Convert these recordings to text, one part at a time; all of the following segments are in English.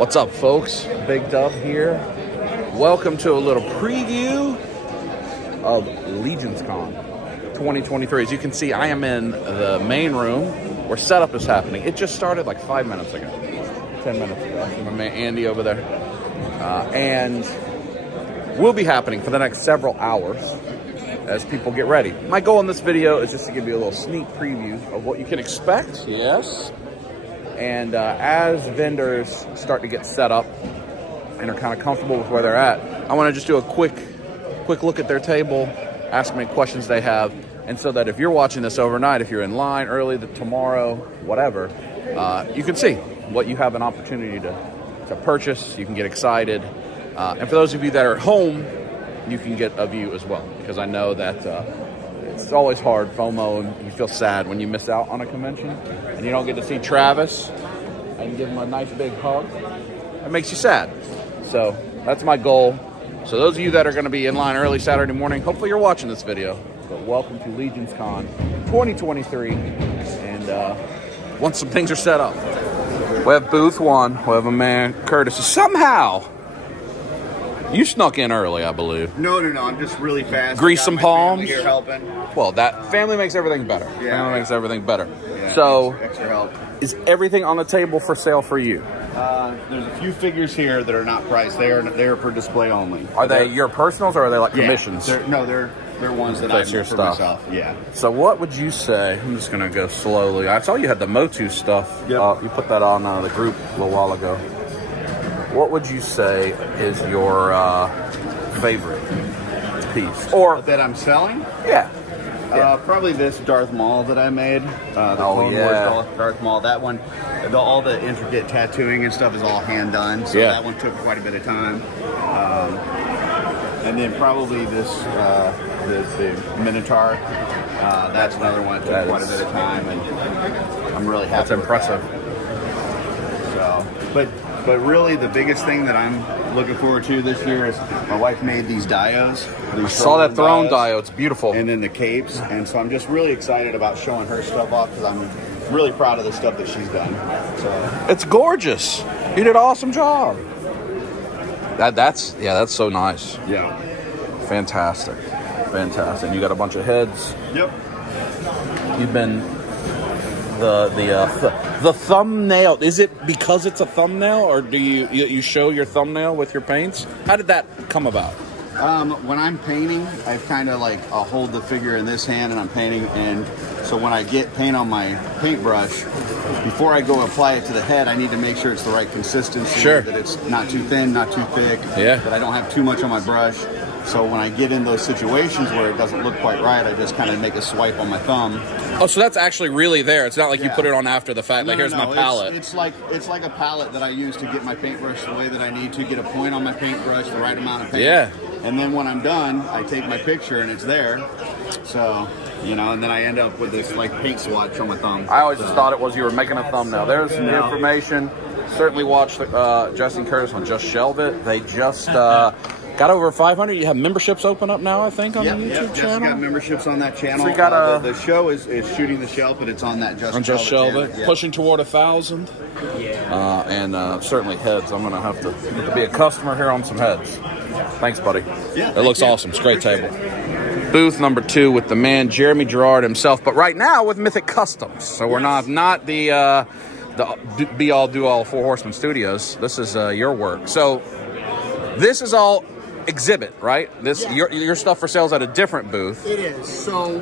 What's up, folks? Big Dub here. Welcome to a little preview of LegionsCon 2023. As you can see, I am in the main room where setup is happening. It just started like 5 minutes ago, 10 minutes ago. I see my man Andy over there. And will be happening for the next several hours as people get ready. My goal in this video is just to give you a little sneak preview of what you can expect. Yes. And as vendors start to get set up and are kind of comfortable with where they're at, I want to just do a quick look at their table, ask them any questions they have, and so that if you're watching this overnight, if you're in line early tomorrow, whatever, you can see what you have an opportunity to purchase. You can get excited. And for those of you that are at home, you can get a view as well, because I know that it's always hard, FOMO, and you feel sad when you miss out on a convention and you don't get to see Travis and give him a nice big hug. It makes you sad. So that's my goal. So those of you that are going to be in line early Saturday morning, hopefully you're watching this video. But welcome to LegionsCon 2023. And once some things are set up, we have booth 1. We have a man, Curtis. Somehow, you snuck in early, I believe. No. I'm just really fast. Grease some palms. Here helping. Well, that family makes everything better. Yeah, family makes everything better. Yeah, so, extra help. Is everything on the table for sale for you? There's a few figures here that are not priced. They are there for display only. Are they your personals or are they like commissions? They're ones that That's I your for stuff. myself. Yeah. So what would you say? I'm just gonna go slowly. I saw you had the Motu stuff. Yep. You put that on the group a little while ago. What would you say is your favorite piece? Or that I'm selling? Yeah. Probably this Darth Maul that I made. The Clone Wars Darth Maul. That one, all the intricate tattooing and stuff is all hand done. So that one took quite a bit of time. And then probably this, the Minotaur. That's another one that took quite a bit of time, and I'm really happy. That's impressive. So, but really the biggest thing that I'm looking forward to this year is my wife made these dios. I saw that throne dio. It's beautiful. And then the capes. And so I'm just really excited about showing her stuff off because I'm really proud of the stuff that she's done. So it's gorgeous. You did an awesome job. That's so nice. Yeah. Fantastic. And you got a bunch of heads. Yep. You've been the thumbnail. Is it because it's a thumbnail, or do you show your thumbnail with your paints? How did that come about? When I'm painting, I kind of like I'll hold the figure in this hand and I'm painting, and so when I get paint on my paintbrush, before I go apply it to the head, I need to make sure it's the right consistency. Sure. That it's not too thin, not too thick. Yeah. That I don't have too much on my brush. So when I get in those situations where it doesn't look quite right, I just kind of make a swipe on my thumb. Oh, so that's actually really there. It's not like you put it on after the fact. No, like, here's my palette. It's like a palette that I use to get my paintbrush the way that I need to, get a point on my paintbrush, the right amount of paint. Yeah. And then when I'm done, I take my picture and it's there. So, and then I end up with this like paint swatch on my thumb. I always just thought it was you were making a thumbnail. There's some information. Certainly watch Jesse and Curtis on Just Shelve It. They just got over 500. You have memberships open up now, I think, on the YouTube channel. Got memberships on that channel. So you got the show is shooting the shelf, but it's on that Just Shelve It. Yeah. Pushing toward 1,000. Yeah. And certainly heads. I'm gonna have to get to be a customer here on some heads. Thanks, buddy. Yeah. It looks awesome. It's a great table. Booth number 2 with the man Jeremy Gerard himself, but right now with Mythic Customs. So we're not the be all do all 4 Horsemen Studios. This is your work. So this is all exhibit, right? Your stuff for sale's at a different booth. It is. So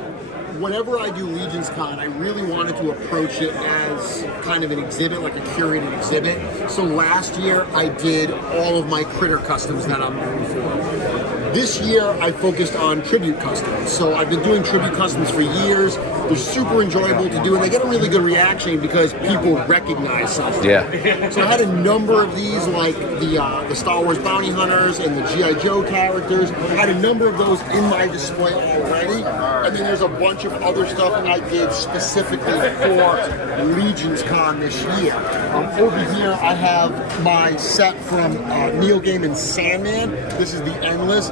whenever I do LegionsCon, I really wanted to approach it as kind of an exhibit, like a curated exhibit. So last year I did all of my critter customs that I'm known for. This year I focused on tribute customs. So I've been doing tribute customs for years. They're super enjoyable to do, and they get a really good reaction because people recognize something. Yeah. So I had a number of these, like the Star Wars Bounty Hunters and the G.I. Joe characters. I had a number of those in my display already. And then there's a bunch of other stuff I did specifically for LegionsCon this year. Over here I have my set from Neil Gaiman's Sandman. This is the Endless.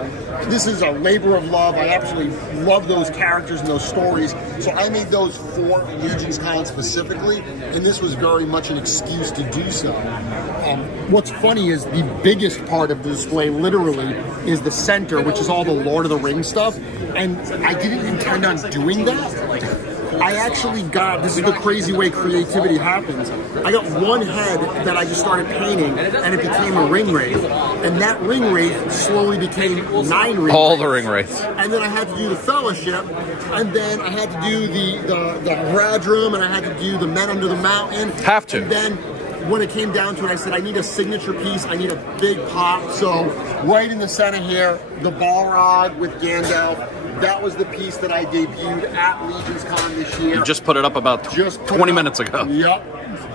this is a labor of love. I absolutely love those characters and those stories. So I made those for LegionsCon specifically, and this was very much an excuse to do so. What's funny is the biggest part of the display, literally, is the center, which is all the Lord of the Rings stuff. And I didn't intend on doing that. I actually got, this is the crazy way creativity happens, I got one head that I just started painting, and it became a ring wraith. And that ring wraith slowly became 9 ring All wraiths. the ring wraiths. And then I had to do the Fellowship, and then I had to do the Haradrim, and I had to do the Men Under the Mountain. Have to. And then when it came down to it, I said, I need a signature piece, I need a big pop. So right in the center here, the Balrog with Gandalf. That was the piece that I debuted at LegionsCon this year. You just put it up about 20 minutes ago. Yep.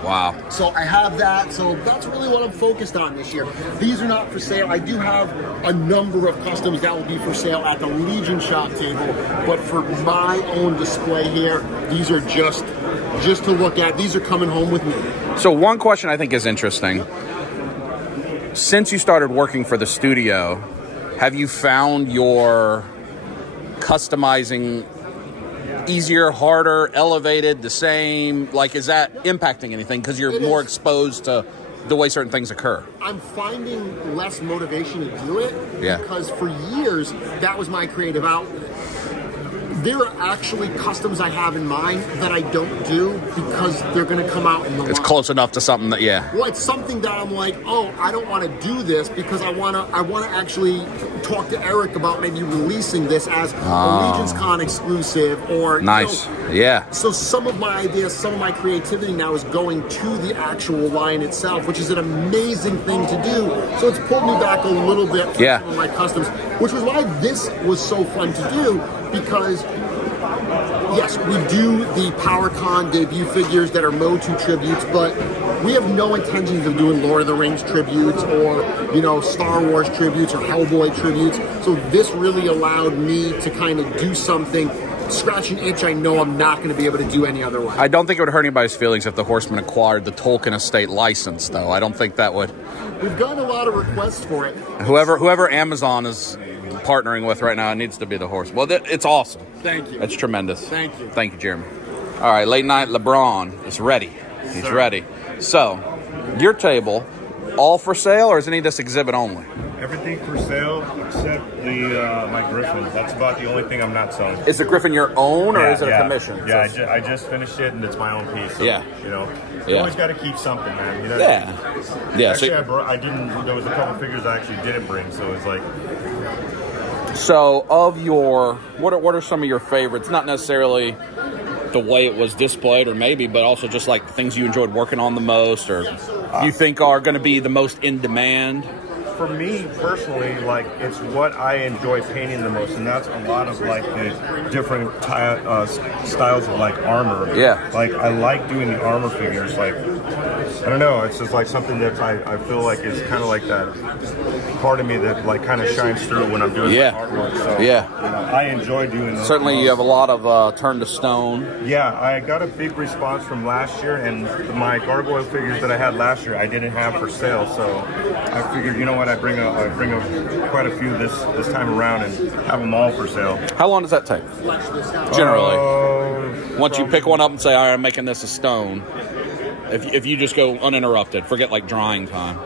Wow. So I have that. So that's really what I'm focused on this year. These are not for sale. I do have a number of customs that will be for sale at the Legion shop table. But for my own display here, these are just to look at. These are coming home with me. So one question I think is interesting. Since you started working for the studio, have you found your customizing easier, harder, elevated, the same? Like, is that impacting anything because you're more exposed to the way certain things occur? I'm finding less motivation to do it. Yeah. Because for years, that was my creative outlet. There are actually customs I have in mind that I don't do because they're going to come out in the It's line. close enough to something that, yeah. Well, it's something that I'm like, oh, I don't want to do this because I want to actually talk to Eric about maybe releasing this as a LegionsCon exclusive or Nice. Yeah. So some of my ideas, some of my creativity now is going to the actual line itself, which is an amazing thing to do. So it's pulled me back a little bit from some of my customs, which was why this was so fun to do, because yes, we do the PowerCon debut figures that are Motu tributes, but we have no intentions of doing Lord of the Rings tributes or, you know, Star Wars tributes or Hellboy tributes. So this really allowed me to kind of do something, scratch an itch I know I'm not going to be able to do any other way. I don't think it would hurt anybody's feelings if the Horsemen acquired the Tolkien estate license, though. I don't think that would. We've gotten a lot of requests for it. Whoever Amazon is partnering with right now, it needs to be the horse. Well, it's awesome. Thank you. It's tremendous. Thank you. Thank you, Jeremy. All right, late night LeBron is ready. He's ready. So, your table, all for sale, or is any of this exhibit only? Everything for sale except the my Griffin. That's about the only thing I'm not selling. Is the Griffin your own, or is it a commission? Yeah, I just finished it, and it's my own piece. So, yeah. You know, you always got to keep something, man. You know, yeah. Actually, I didn't. There was a couple figures I actually didn't bring, so it's like. So, of your, what are some of your favorites? Not necessarily the way it was displayed, or maybe, but also just like the things you enjoyed working on the most, or you think are going to be the most in demand. For me personally, like, it's what I enjoy painting the most, and that's a lot of like the different styles of like armor. Yeah. Like, I like doing the armor figures. Like, I don't know, it's just like something that I feel like is kind of like that part of me that like kind of shines through when I'm doing my artwork. So, you know, I enjoy doing those. Certainly, you have a lot of turn to stone. Yeah, I got a big response from last year, and my gargoyle figures that I had last year I didn't have for sale, so I figured, you know what, I bring quite a few this time around and have them all for sale. How long does that take? Generally, once you pick one up and say, "All right, I'm making this a stone." If you just go uninterrupted, forget like drying time.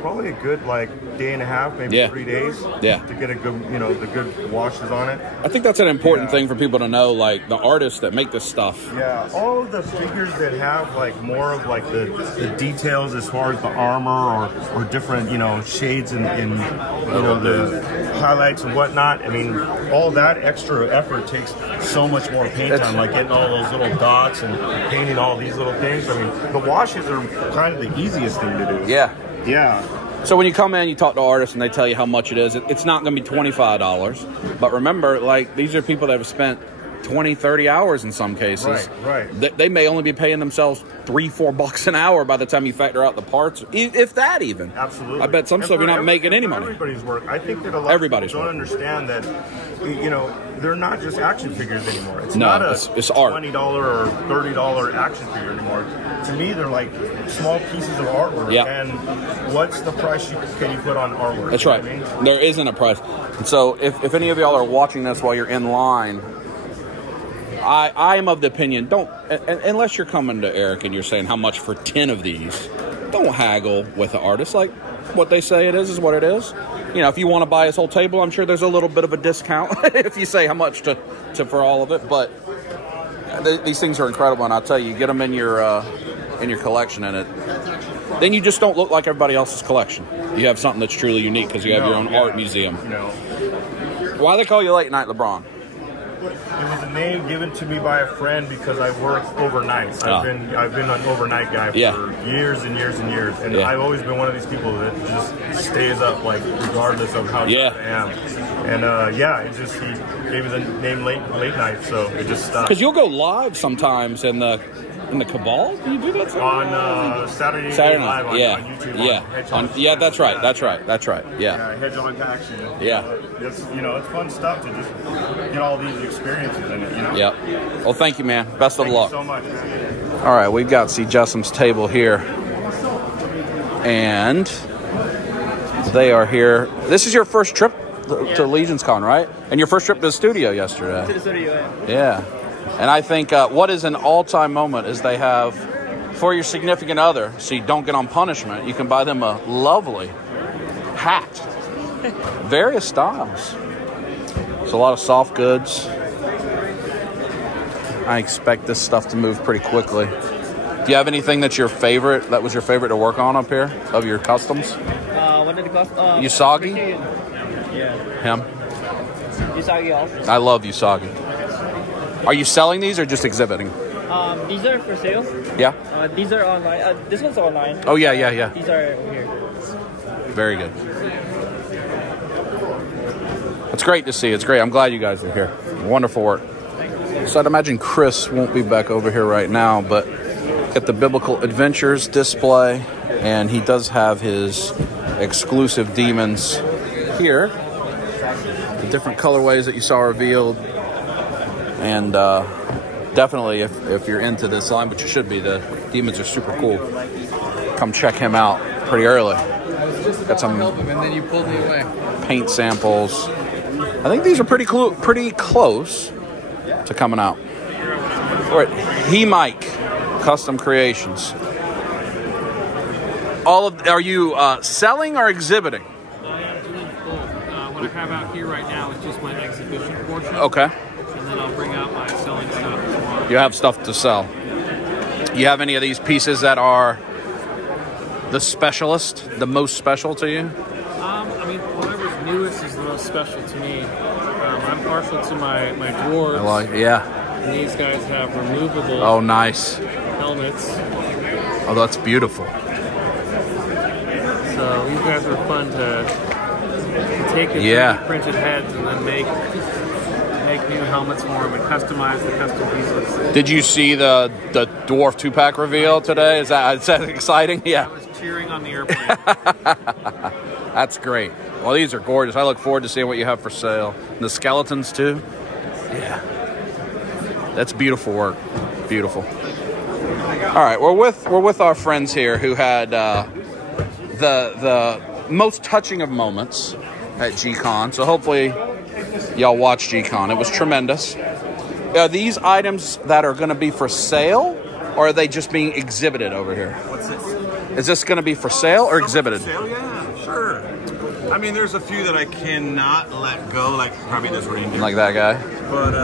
Probably a good like day and a half, maybe 3 days. Yeah. To get a good, you know, the good washes on it. I think that's an important thing for people to know, like the artists that make this stuff. Yeah, all of the figures that have like more of like the details as far as the armor or different, you know, shades and you know, the highlights and whatnot. I mean, all that extra effort takes so much more paint time, like getting all those little dots and painting all these little things. I mean, the washes are kind of the easiest thing to do. Yeah. Yeah. So when you come in, you talk to artists, and they tell you how much it is. It's not going to be $25, but remember, like, these are people that have spent 20, 30 hours in some cases. Right. They may only be paying themselves $3-4 an hour by the time you factor out the parts, if that even. Absolutely. I bet some stuff you're not making any money. Everybody's work. I think that a lot of people don't understand that, you know, they're not just action figures anymore. It's not it's art. $20 or $30 action figure anymore. To me, they're like small pieces of artwork. Yeah. And what's the price can you put on artwork? That's right. I mean? There isn't a price. And so if any of y'all are watching this while you're in line, I am of the opinion, don't, unless you're coming to Eric and you're saying how much for 10 of these, don't haggle with the artist. Like, what they say it is what it is. You know, if you want to buy his whole table, I'm sure there's a little bit of a discount if you say how much to for all of it. But these things are incredible, and I'll tell you, get them in your collection, and then you just don't look like everybody else's collection. You have something that's truly unique because you have your own art museum. Why they call you Late Night LeBron? It was a name given to me by a friend because I work overnight. I've been an overnight guy for years and years and years, and I've always been one of these people that just stays up, like, regardless of how tired I am. And it just, he gave me the name Late Night, so it just stuck. Because you'll go live sometimes in the Cabal? Do you do that on Saturday Night Live on YouTube? That's right. Yeah. Hedgehog Action. It's fun stuff to just get all these experiences in it. Yeah. Well, thank you, man. Best of luck. Thank you so much, man. All right, we've got Cjums Table here, and they are here. This is your first trip to LegionsCon, right? And your first trip to the studio yesterday. To the studio, yeah. And I think what is an all-time moment is they have, for your significant other, so you don't get on punishment, you can buy them a lovely hat. Various styles. It's a lot of soft goods. I expect this stuff to move pretty quickly. Do you have anything that's your favorite, that was your favorite to work on up here, of your customs? What did it cost? Usagi? Yeah. Him? Usagi also. I love Usagi. Are you selling these or just exhibiting? These are for sale. Yeah? These are online. This one's online. Oh, yeah. These are over here. Very good. It's great to see. It's great. I'm glad you guys are here. Wonderful work. So I'd imagine Chris won't be back over here right now, but at the Biblical Adventures display, and he does have his exclusive demons here. The different colorways that you saw revealed. And definitely, if you're into this line, which you should be, the demons are super cool. Come check him out pretty early. Got some paint samples. I think these are pretty close to coming out. We're at Hemike Custom Creations. Are you selling or exhibiting? I am doing both. What I have out here right now is just my exhibition portion. Okay. And then I'll bring out my selling stuff tomorrow. You have stuff to sell. You have any of these pieces that are the specialist, the most special to you? I mean, whatever's newest is the most special to me. I'm partial to my dwarves. And these guys have removable helmets. Oh, that's beautiful. So these guys are fun to take the printed heads and then make new helmets for them and customize the custom pieces. Did you see the dwarf 2-pack reveal today? Is that exciting? Yeah. I was cheering on the airplane. That's great. Well, these are gorgeous. I look forward to seeing what you have for sale. And the skeletons too. Yeah. That's beautiful work. Beautiful. All right, we're with our friends here who had the most touching of moments at G-Con. So hopefully y'all watched G-Con. It was tremendous. Are these items that are going to be for sale, or are they just being exhibited over here? What's this? Is this going to be for sale or exhibited? For sale, yeah, sure. I mean, there's a few that I cannot let go, like probably this reindeer. Like that guy? But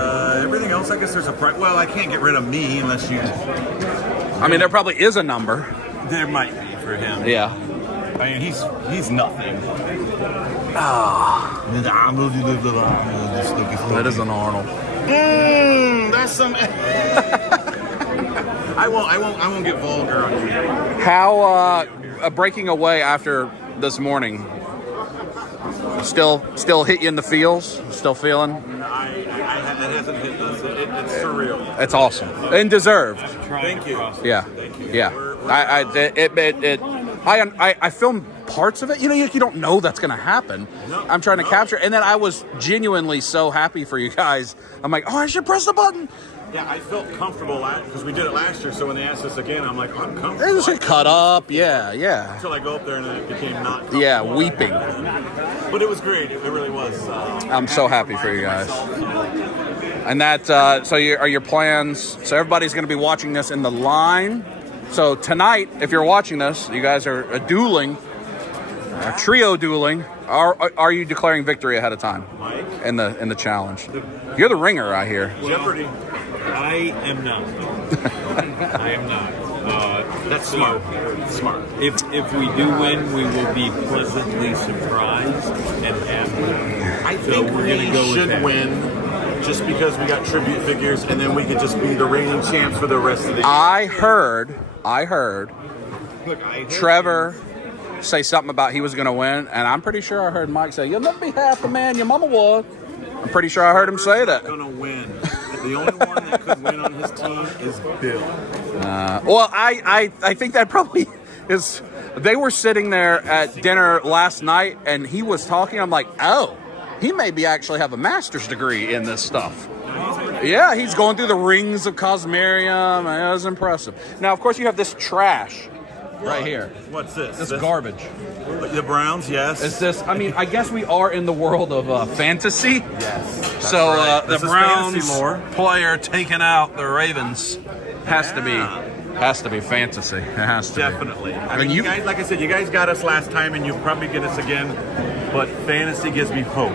everything else, I guess there's a price. Well, I can't get rid of me unless you... I mean, there probably is a number. There might be for him. Yeah. I mean, he's nothing. That is an Arnold. That's some... I won't get vulgar on you. How breaking away after this morning? Still hit you in the feels? Still feeling? that hasn't hit us. It's surreal. It's awesome and deserved. Thank you. Yeah, yeah. I filmed parts of it. You know, you don't know that's going to happen. I'm trying to capture, and then I was genuinely so happy for you guys. I'm like, oh, I should press the button. Yeah, I felt comfortable because we did it last year. So when they asked us again, I'm like, I'm comfortable. It just cut up. Yeah. Until I go up there and it became not comfortable. Yeah, weeping. But it was great. It really was. I'm so happy for you guys. And that, so are your plans? So everybody's going to be watching this in the line. So tonight, if you're watching this, you guys are dueling, trio dueling. Are you declaring victory ahead of time Mike? in the challenge? You're the ringer, I hear. Jeopardy. I am not. I am not. That's smart. Smart. If we do win, we will be pleasantly surprised and happy. I think we're going to go should with that. win just because we got tribute figures, and then we could just be the reigning champs for the rest of the year. I heard Look, I heard Trevor say something about he was going to win, and I'm pretty sure I heard Mike say, "You'll never be half the man your mama was." I'm pretty sure I heard him say that. Going to win. The only one that could win on his team is Bill. Well, I think that probably is. They were sitting there at dinner last night, and he was talking. I'm like, oh, he maybe actually have a master's degree in this stuff. Yeah, he's going through the rings of Cosmerium. That was impressive. Now, of course, you have this trash right here. What's this? This garbage. The Browns, yes. Is this? I mean, I guess we are in the world of fantasy. Yes. So right. the This is Browns fantasy lore. player taking out the Ravens has to be fantasy. It has to Definitely. be. I mean, you guys, like I said, you guys got us last time, and you'll probably get us again. But fantasy gives me hope.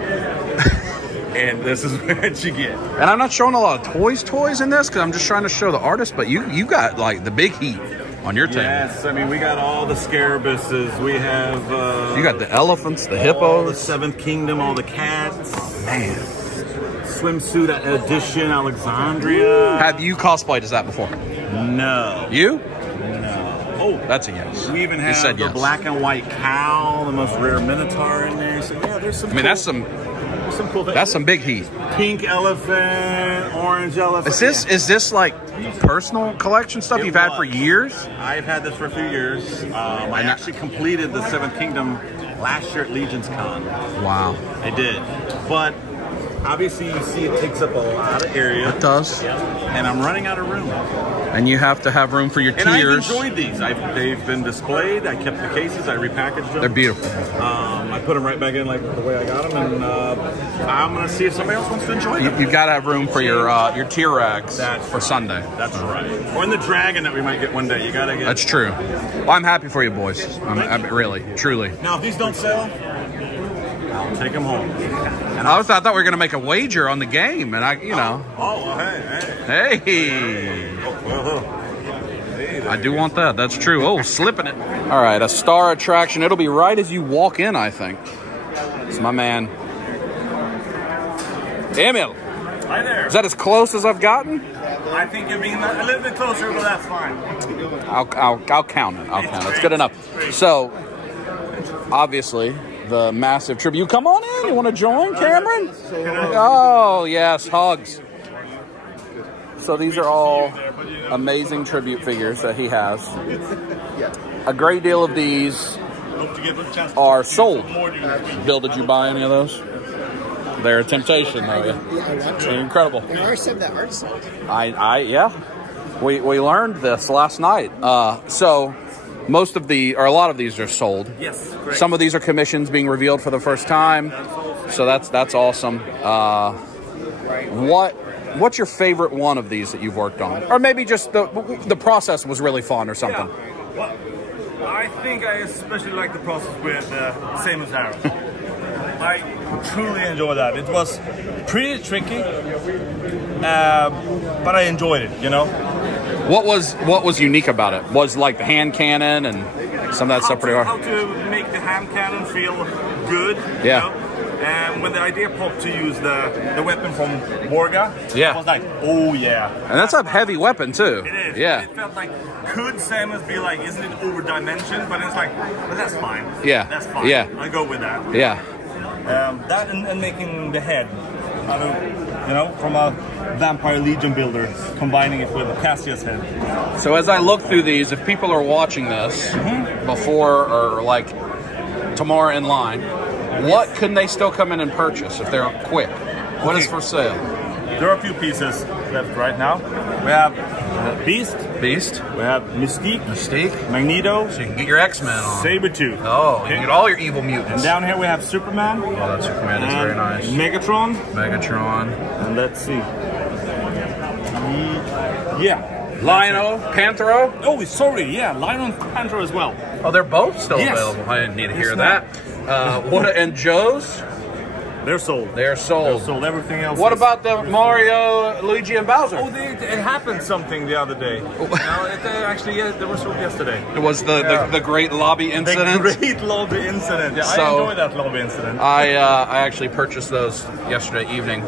And this is what you get. And I'm not showing a lot of toys in this because I'm just trying to show the artist. But you got like the big heat on your table. Yes, I mean, we got all the scarabuses. We have... you got the elephants, the all hippos. the Seventh Kingdom, all the cats. Man. Swimsuit edition, Alexandria. Have you cosplayed as that before? No. You? No. Oh, That's a yes. we even You have said the yes. black and white cow, the most rare minotaur in there. So yeah, there's some. I mean, that's some cool things. That's some big heat. Pink elephant, orange elephant. Is this like personal collection stuff It you've had for was. years? I've had this for a few years. I actually completed the Seventh Kingdom last year at LegionsCon. Wow. I did, but obviously you see it takes up a lot of area. It does. And I'm running out of room. And you have to have room for your And I've tiers. enjoyed these. They've been displayed. I kept the cases. I repackaged them. They're beautiful. I put them right back in like the way I got them, and I'm gonna see if somebody else wants to enjoy them. You got to have room for your tier rags for Sunday. That's right. Or in the dragon that we might get one day. You gotta get. That's true. Well, I'm happy for you, boys. I'm really, truly. Now, if these don't sell, I'll take them home. And I thought we were gonna make a wager on the game, and Oh, well, hey. Hey. I do want that. That's true. Oh, slipping it. All right, a star attraction. It'll be right as you walk in, I think. It's my man, Emil. Hi there. Is that as close as I've gotten? I think you're being a little bit closer, but that's fine. I'll count it. I'll count it. It's good enough. So, obviously, the massive tribute. Come on in. You want to join, Cameron? Oh, yes. Hugs. So these are all amazing tribute figures that he has. A great deal of these are sold. Bill, did you buy any of those? They're a temptation, though. Yeah, I want to. They're incredible. There are some that aren't sold. Yeah. We learned this last night. So most of a lot of these are sold. Yes, great. Some of these are commissions being revealed for the first time. So that's awesome. What's your favorite one of these that you've worked on? Or maybe just the process was really fun or something. Yeah. Well, I think I especially like the process with Cjums Table. I truly enjoyed that. It was pretty tricky, but I enjoyed it, What was unique about it? Was like the hand cannon and some of that stuff pretty hard? How to make the hand cannon feel good, Yeah. And when the idea popped to use the weapon from Borga, Yeah. I was like, oh yeah. And that's a heavy weapon too. It is. Yeah. It felt like, could Samus be like, isn't it over dimensioned? But it's like, but that's fine. Yeah. That's fine. Yeah. I go with that. Yeah. That and making the head You know, from a Vampire Legion builder, combining it with a Cassius head. So as I look through these, if people are watching this before or like tomorrow in line, what can they still come in and purchase if they're quick? What is for sale? There are a few pieces left right now. We have Beast. Beast. We have Mystique. Mystique. Magneto. So you can get your X-Men on. Sabretooth. Oh, you can get all your evil mutants. And down here we have Superman. Oh, that Superman is very nice. Megatron. Megatron. And let's see. Yeah. Lion-O, Panthero. Oh, sorry. Yeah, Lion-O and Panther as well. Oh, they're both still available. I didn't need to hear that. What? And Joe's? They're sold. They're sold. They're sold. Everything else. What about the Mario, Luigi, and Bowser? Oh, it happened something the other day. Actually, yeah, they were sold yesterday. It was the great lobby incident. The great lobby incident. Yeah, so, I enjoyed that lobby incident. I actually purchased those yesterday evening,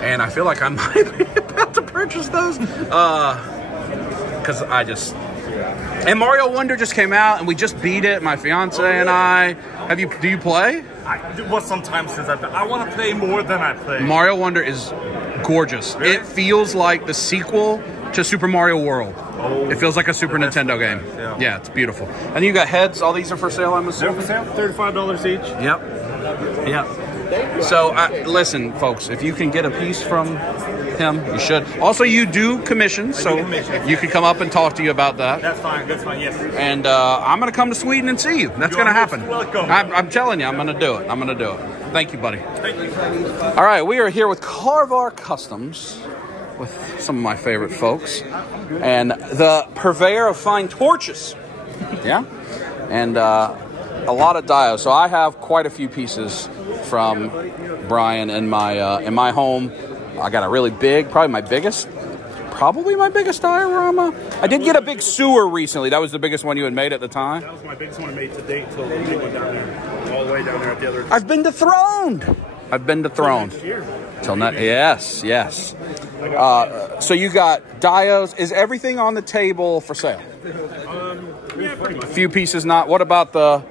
and I feel like I might be about to purchase those because I just. And Mario Wonder just came out, and we just beat it. My fiance and I. Do you play? It was some time since I played. I want to play more than I play. Mario Wonder is gorgeous. Really? It feels like the sequel to Super Mario World. Oh, it feels like a Super Nintendo game. Yeah, it's beautiful. And you got heads. All these are for sale, I'm assuming? They're for sale. $35 each. Yep. So, listen, folks, if you can get a piece from him, you should. Also, you do commissions, so you can come up and talk to you about that. That's fine, yes. And I'm going to come to Sweden and see you. That's going to happen. Welcome. I'm telling you, I'm going to do it. Thank you, buddy. Thank you. All right, we are here with Carvar Customs with some of my favorite folks and the purveyor of fine torches. Yeah? And a lot of dios. So I have quite a few pieces from Brian in my home. I got a really big, probably my biggest diorama. I did get a big sewer recently. That was the biggest one you had made at the time. That was my biggest one I made to date till the big one down there. All the way down there at the other. I've been dethroned. Till next year. Yes. So you got dios. Is everything on the table for sale? Yeah, pretty much. A few pieces not. What about the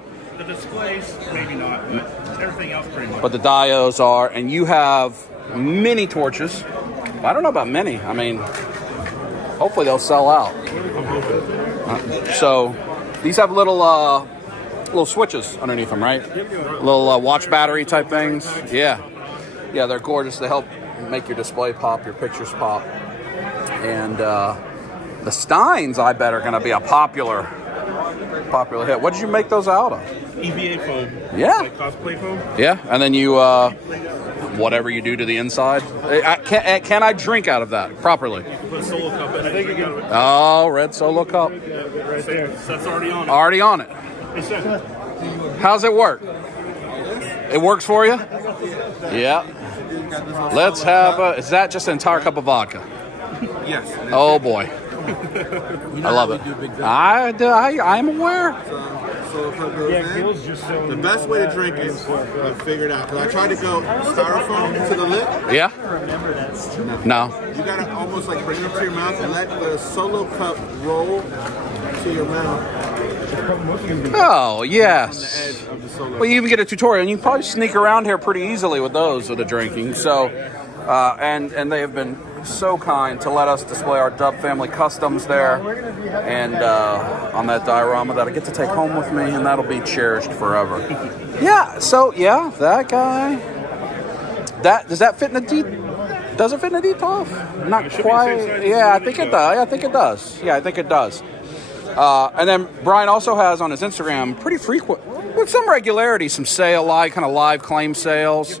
displays? Maybe not. Everything else pretty much. But the dios are, and you have mini torches. I don't know about mini. I mean, hopefully they'll sell out. So these have little switches underneath them, right? Little watch battery type things. Yeah, they're gorgeous. They help make your display pop, your pictures pop. And the Steins, I bet, are going to be a popular hit. What did you make those out of? EVA foam. Yeah. Like cosplay foam. Yeah, and then you whatever you do to the inside. Can I drink out of that properly? You can put a solo cup in it. Oh, red solo cup. Right there. So that's already on it. Already on it. How's it work? It works for you? Yeah. Let's have is that just an entire cup of vodka? Yes. Oh boy. I love it. I'm aware. The best way to drink is I figured out because I tried to go styrofoam to the lip. Yeah. No. You gotta almost like bring it to your mouth and let the solo cup roll to your mouth. Oh yes. Well, you even get a tutorial, and you can probably sneak around here pretty easily with those with the drinking. So, and they have been so kind to let us display our Dub Family Customs there, and on that diorama that I get to take home with me, and that'll be cherished forever. Yeah. So yeah, that guy. Does that fit in a D? Does it fit in a D-Toff? Not quite. Yeah, I think it does. I think it does. And then Brian also has on his Instagram pretty frequent, with some regularity, some live claim sales.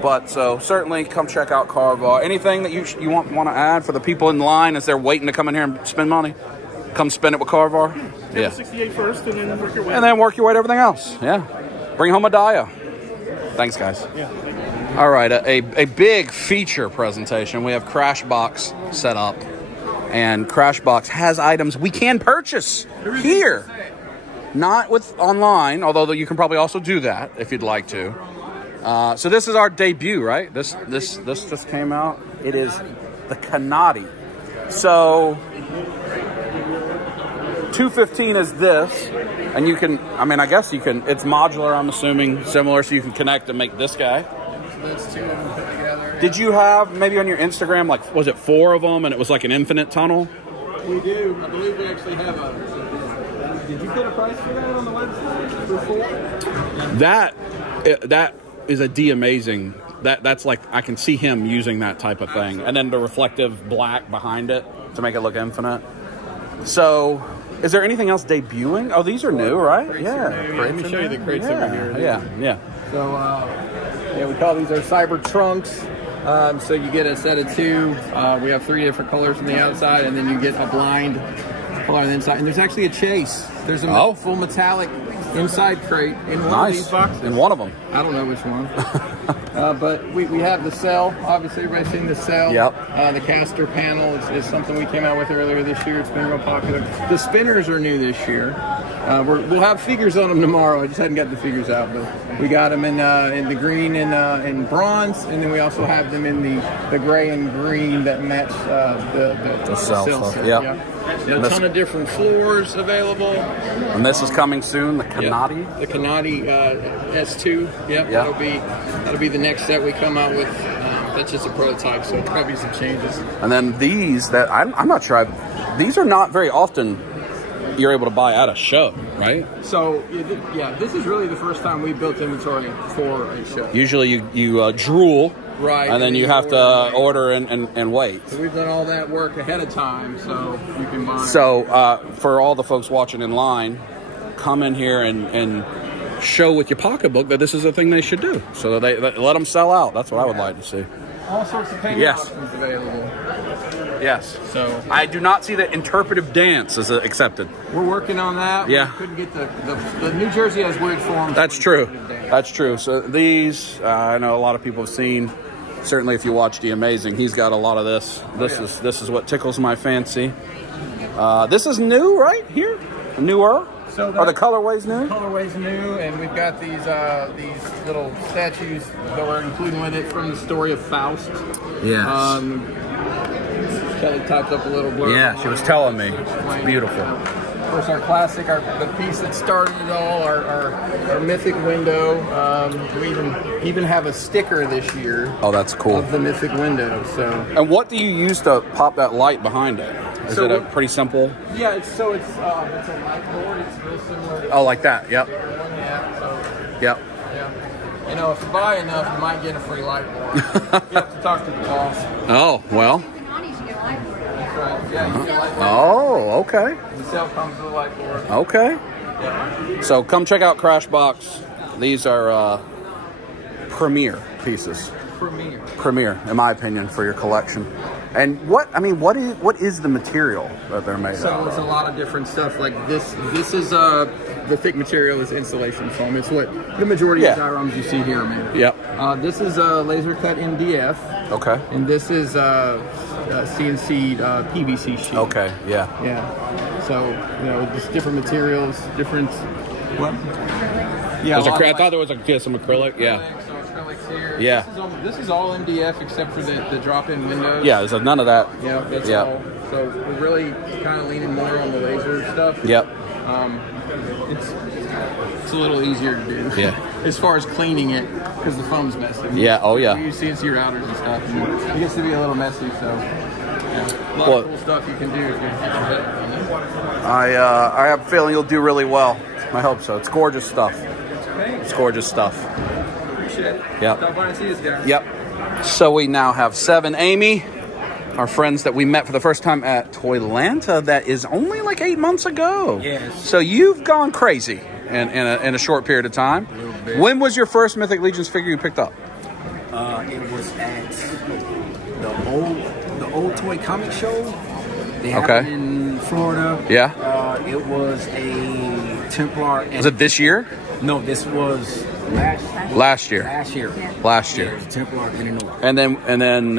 But so certainly come check out Carvar. Anything that you want to add for the people in line as they're waiting to come in here and spend money? Come spend it with Carvar. Yeah. 68 first, and then work your way. And then work your way to everything else. Yeah. Bring home a dio. Thanks, guys. Yeah. All right, a big feature presentation. We have Crashbox set up, and Crashbox has items we can purchase here, not with online. Although you can probably also do that if you'd like to. So this is our debut, right? This just came out. It is the Kanadi. So 215 is this, and you can, I mean, I guess you can, it's modular, I'm assuming, similar, so you can connect and make this guy. So those two of them put together. Did you have, maybe on your Instagram, like, was it 4 of them, and it was like an infinite tunnel? We do. I believe we actually have a... Did you put a price for that on the website? For 4? That is a D-amazing. That's like, I can see him using that type of thing. And then the reflective black behind it to make it look infinite. So, is there anything else debuting? Oh, these are new, right? Yeah. Let me show you the crates over here. Yeah. So, yeah, we call these our cyber trunks. So you get a set of 2. We have 3 different colors on the outside, and then you get a blind color on the inside. And there's actually a chase. There's a full metallic inside crate in one of these boxes. In one of them. I don't know which one. But we have the cell. Obviously, everybody's seen the cell. Yep. The caster panel is something we came out with earlier this year. It's been real popular. The spinners are new this year. We'll have figures on them tomorrow. I just hadn't got the figures out, but we got them in the green and bronze, and then we also have them in the gray and green that match the cell set. A ton of different floors available. And this is coming soon, the Kanati? The Kanati S2. Yep. That'll be the next set we come out with. That's just a prototype, so there'll probably be some changes. And then these that I'm not sure. These are not very often you're able to buy at a show, right? So yeah, this is really the first time we built inventory for a show. Usually you drool. Right. And then you have to order and wait. So we've done all that work ahead of time, so you can buy. So for all the folks watching in line, come in here and show with your pocketbook that this is a thing they should do. So that they let them sell out. That's what I would like to see. All sorts of payment options available. Yes. So I do not see that interpretive dance is accepted. We're working on that. Yeah. We couldn't get the New Jersey has weird forms. That's true. That's true. So these, I know a lot of people have seen. Certainly, if you watch The Amazing, he's got a lot of this. This is what tickles my fancy. This is new, right here, newer. So are the colorways new? The colorways new, and we've got these little statues that we're including with it from the story of Faust. Yes. Kelly typed up a little blurb. Yeah, she was telling me. It's beautiful. Of course, our classic, the piece that started it all, our mythic window. We even have a sticker this year. Oh, that's cool. Of the mythic window. So. And what do you use to pop that light behind it? Is it a pretty simple? Yeah, it's a light board. It's real similar. Oh, like that. Yep. Yeah. So. Yep. Yeah. You know, if you buy enough, you might get a free light board. You have to talk to the boss. Oh well. Yeah, oh, okay. The cell comes with a light board. Okay. Yeah. So come check out Crashbox. These are premier pieces. Premier, in my opinion, for your collection. And what is the material that they're made of? So it's a lot of different stuff. Like this is the thick material is insulation foam. It's what the majority of gyromes you see here are made of. Yep. This is a laser cut MDF. Okay. And this is CNC PVC sheet. Okay. Yeah. Yeah. So just different materials, different. What? Yeah. I thought there was some acrylic. Yeah. Here. Yeah. This is all MDF except for the drop-in windows. Yeah, there's none of that. Yeah, that's all. So we're really kind of leaning more on the laser stuff. Yep. It's a little easier to do. Yeah. As far as cleaning it, because the foam's messy. Yeah. Oh yeah. We use CNC routers and stuff, and it gets to be a little messy. So a lot of cool stuff you can do if you get your head on it. I have a feeling you'll do really well. I hope so. It's gorgeous stuff. It's gorgeous stuff. Yep. Stop by and see us, guys. Yep. So we now have 7 Amy, our friends that we met for the first time at Toylanta. That is only like 8 months ago. Yes. So you've gone crazy in a short period of time. A little bit. When was your first Mythic Legions figure you picked up? It was at the old toy comic show. They have it in Florida. Yeah. It was a Templar. Was it this year? No, this was last year. Last year. Yeah, it was Templar in the North. And then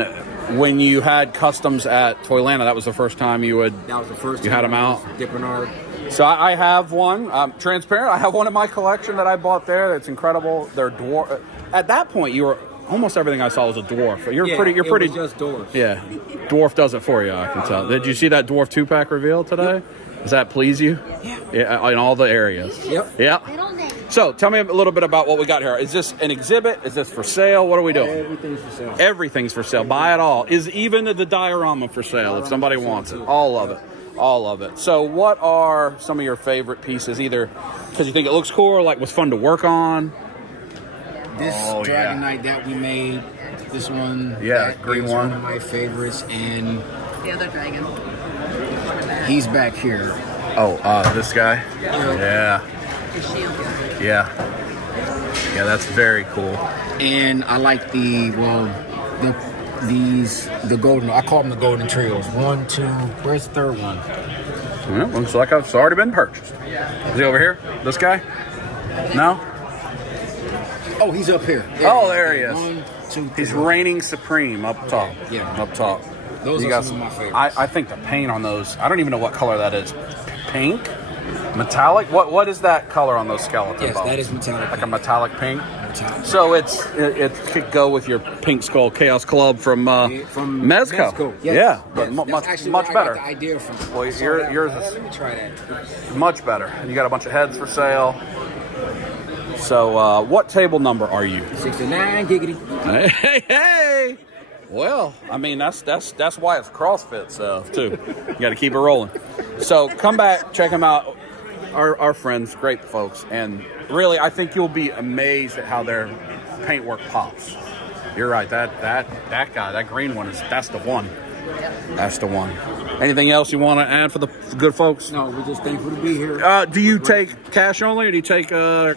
when you had customs at Toylanta, that was the first time you would. That was the first. You time had them out. Dipping our. So I have one. Transparent. I have one in my collection that I bought there. That's incredible. They're dwarf. At that point, you were almost everything I saw was a dwarf. You're pretty. You're pretty. Just dwarfs. Yeah, dwarf does it for you. I can tell. Did you see that dwarf 2-pack reveal today? Does that please you? Yeah, in all the areas. Yep. Yeah. So tell me a little bit about what we got here. Is this an exhibit? Is this for sale? What are we doing? Everything's for sale. Everything's for sale. Buy it all. Is even the diorama for sale if somebody wants it? All of it. All of it. So what are some of your favorite pieces, either because you think it looks cool or like was fun to work on? This Dragon Knight that we made, this one. Yeah, green one. One of my favorites, and the other dragon. he's back here. Oh, this guy? Yeah. The shield. Yeah. Yeah, that's very cool. And I like the golden, I call them the golden trios. 1, 2, where's the third one? Well, looks like it's already been purchased. Is he over here? This guy? No? Oh, he's up here. There he is. 1, 2, 3. He's reigning supreme up top. Yeah. Up top. Those are some of my favorites. I think the paint on those, I don't even know what color that is. Pink? Metallic? What is that color on those skeleton bones? Yes, that is metallic. Like a metallic pink? So it could go with your Pink Skull Chaos Club from Mezco. Yes. Yeah, but That's much where I better. got the idea from. Well, yours is let me try that. much better. And you got a bunch of heads for sale. So what table number are you? 69, giggity. Hey! Well, I mean that's why it's CrossFit stuff too. You got to keep it rolling. So come back, check them out. Our friends, great folks, and really, I think you'll be amazed at how their paintwork pops. You're right. That guy, that green one that's the one. That's the one. Anything else you want to add for the good folks? No, we're just thankful to be here. Do you take cash only, or do you take car?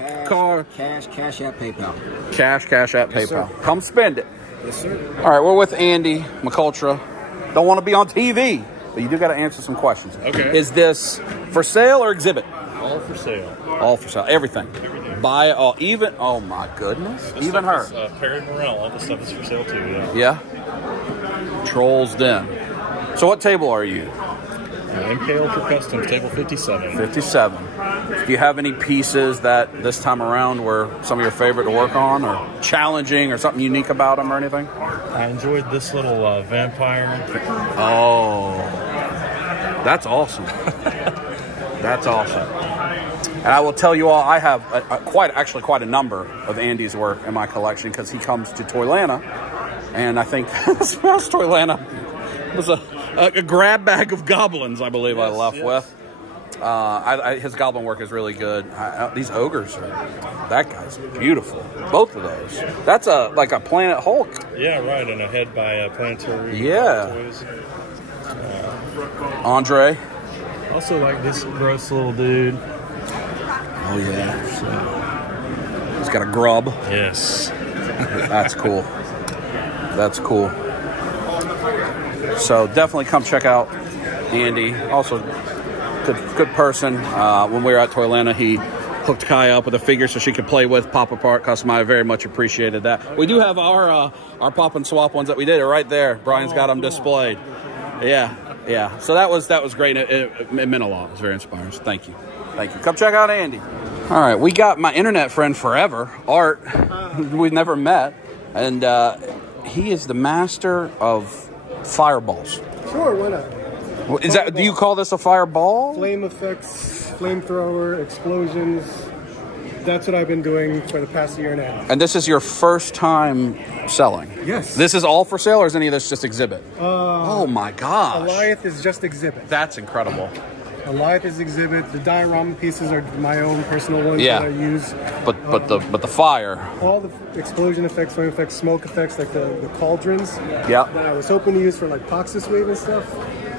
Cash at PayPal. Cash at PayPal. Sir. Come spend it. Yes, sir. All right, we're with Andy McCultra. Don't want to be on TV, but you do got to answer some questions. Okay. Is this for sale or exhibit? All for sale. All for sale. Everything. Buy it all. Even. Oh my goodness. This even her. Is, Perry Morell. All the stuff is for sale too. Yeah. Trolls Den. So what table are you? MK Ultra Customs, table 57. 57. Do you have any pieces that this time around were some of your favorite to work on, or challenging, or something unique about them, or anything? I enjoyed this little vampire. Oh, that's awesome. That's awesome. And I will tell you all, I have quite a number of Andy's work in my collection because he comes to Toylanta, and I think this Toylanta was a grab bag of goblins, I believe. Yes, I left with. His goblin work is really good. These ogres, that guy's beautiful. Both of those. That's like a Planet Hulk. Yeah, right, and a head by Planetary. Yeah. Toys. Andre. Also like this gross little dude. Oh yeah. He's got a grub. Yes. That's cool. That's cool. So definitely come check out Andy. Also, good person. When we were at Toylanta, he hooked Kai up with a figure so she could play with, pop apart, custom. I very much appreciated that. We do have our pop and swap ones that we did right there. Brian's got them displayed. Yeah. So that was great. It meant a lot. It was very inspiring. So thank you. Come check out Andy. All right, we got my internet friend forever, Art. We've never met, and he is the master of fireballs. Sure, why not? Is that? Do you call this a fireball? Flame effects, flamethrower, explosions. That's what I've been doing for the past year and a half. And this is your first time selling? Yes. This is all for sale, or is any of this just exhibit? Oh my gosh. Elith is just exhibit. That's incredible. Elith is exhibit. The diorama pieces are my own personal ones that I use. But the fire. All the explosion effects, flame effects, smoke effects, like the cauldrons. Yeah. That I was hoping to use for like Poxus Wave and stuff.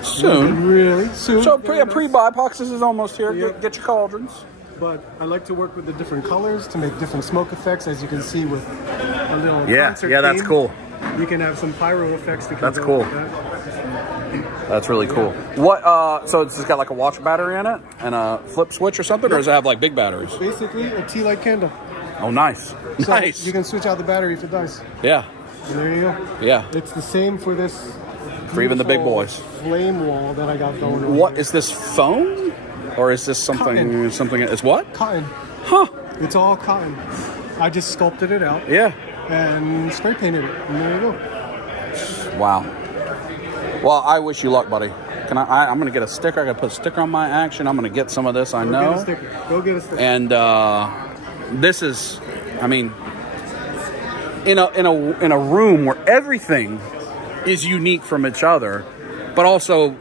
Soon. Really soon. So pre-buy Poxus is almost here. Yeah. Get your cauldrons. But I like to work with the different colors to make different smoke effects, as you can see with a little concert that's theme. cool. You can have some pyro effects. That's cool. That's really cool. What? So it's just got like a watch battery in it and a flip switch or something, or does it have like big batteries? It's basically a tea light candle. Oh, nice. So nice. You can switch out the battery if it dies. Yeah. And there you go. Yeah. It's the same for this. For even the big boys. Flame wall that I got going on. What is this, foam? Or is this something? Cotton. Something? It's what? Cotton. Huh. It's all cotton. I just sculpted it out. Yeah. And spray painted it. And there you go. Wow. Well, I wish you luck, buddy. I'm going to get a sticker. I got to put a sticker on my action. I'm going to get some of this. I know. Get a sticker. Go get a sticker. And this is, I mean, in a room where everything is unique from each other, but also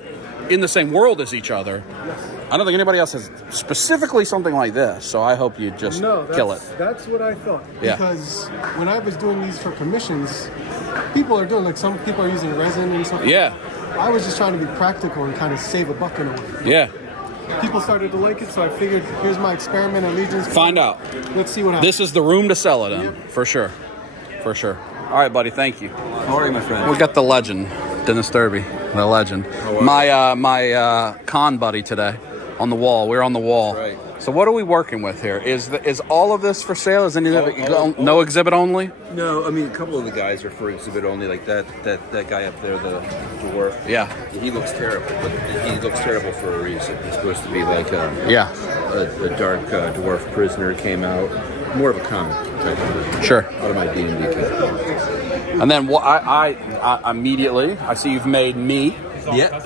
in the same world as each other. Yes. I don't think anybody else has specifically something like this, so I hope you just kill it. That's what I thought. Yeah. Because when I was doing these for commissions, people are doing, like, some people are using resin and stuff. Yeah. I was just trying to be practical and kind of save a buck in a way. Yeah. People started to like it, so I figured, here's my experiment at Legions. Find out. Let's see what happens. This is the room to sell it in, for sure. For sure. All right, buddy, thank you. How are you, my friend? We got the legend, Dennis Derby, the legend. My con buddy today on the wall. We're on the wall. Right. So what are we working with here? Is all of this for sale? Is any of it no exhibit only? No, I mean, a couple of the guys are for exhibit only, like that guy up there, the dwarf. Yeah. He looks terrible, but he looks terrible for a reason. He's supposed to be like a dark dwarf prisoner came out. More of a comic type of Sure. Out of my D&D kit. And then I immediately, I see you've made me. Yeah.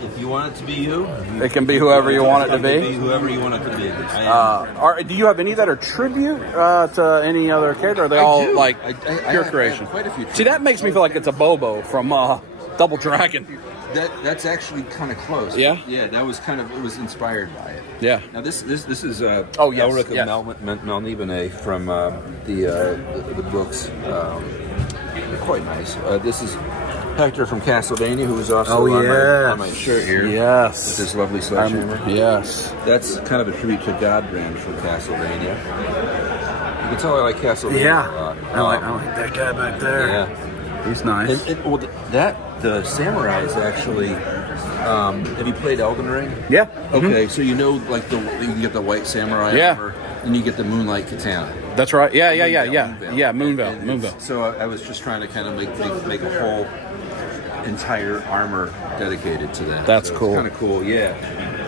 If you want it to be you, it can be whoever you want it to be. Whoever you want it to be. Do you have any that are tribute to any other character? Or are they all like pure creation? Quite a few. See, that makes me feel like it's a Bobo from Double Dragon. That's actually kind of close. Yeah? Yeah, that was kind of, it was inspired by it. Yeah. Now this is Elric of Melniboné from the books. They're quite nice. This is Hector from Castlevania, who is also on my shirt here. Yes. With this lovely sledgehammer. Yes. That's kind of a tribute to Godbrand from Castlevania. You can tell I like Castlevania a lot. I like that guy back there. Yeah. He's nice. The samurai is actually. Have you played Elden Ring? Yeah. Okay, so you know, like you get the white samurai armor, and you get the moonlight katana. That's right. Yeah. Moonveil. So I was just trying to kind of make a whole entire armor dedicated to that. That's so cool. It's kind of cool. Yeah.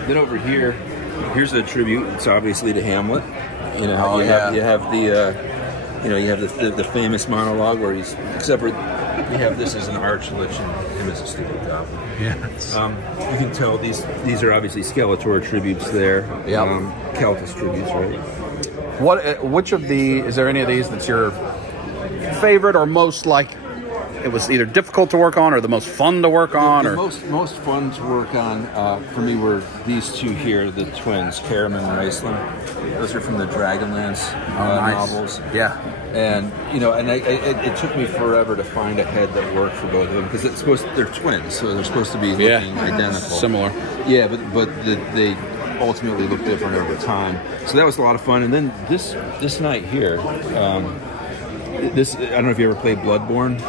Then over here's a tribute. It's obviously to Hamlet. You know, you have the famous monologue where he's, except for you have this as an arch-lich and him as a stupid goblin. Yes. You can tell these are obviously Skeletor tributes there. Yeah. Keltis tributes, right? Which of is there any of these that's your favorite or most like it was either difficult to work on or the most fun to work on? The most fun to work on for me were these two here, the twins, Karaman and Iceland. Those are from the Dragonlance novels. Yeah. And it took me forever to find a head that worked for both of them because they're twins, so they're supposed to be looking identical, similar. Yeah, but they ultimately look different over time. So that was a lot of fun. And then this night here, I don't know if you ever played Bloodborne.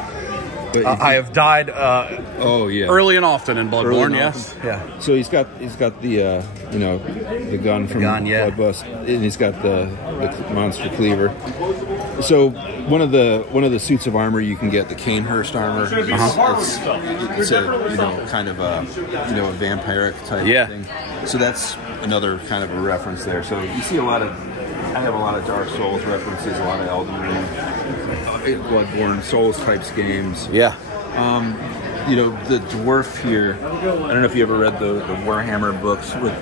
But I have died. Early and often in Bloodborne. Yes. Yeah. So he's got the the gun from Bloodlust, and he's got the monster cleaver. So one of the suits of armor you can get, the Canehurst armor. It's a kind of a vampiric type thing. So that's another kind of a reference there. So you see I have a lot of Dark Souls references, a lot of Elden Ring, Bloodborne, Souls types games. Yeah. The dwarf here. I don't know if you ever read the Warhammer books with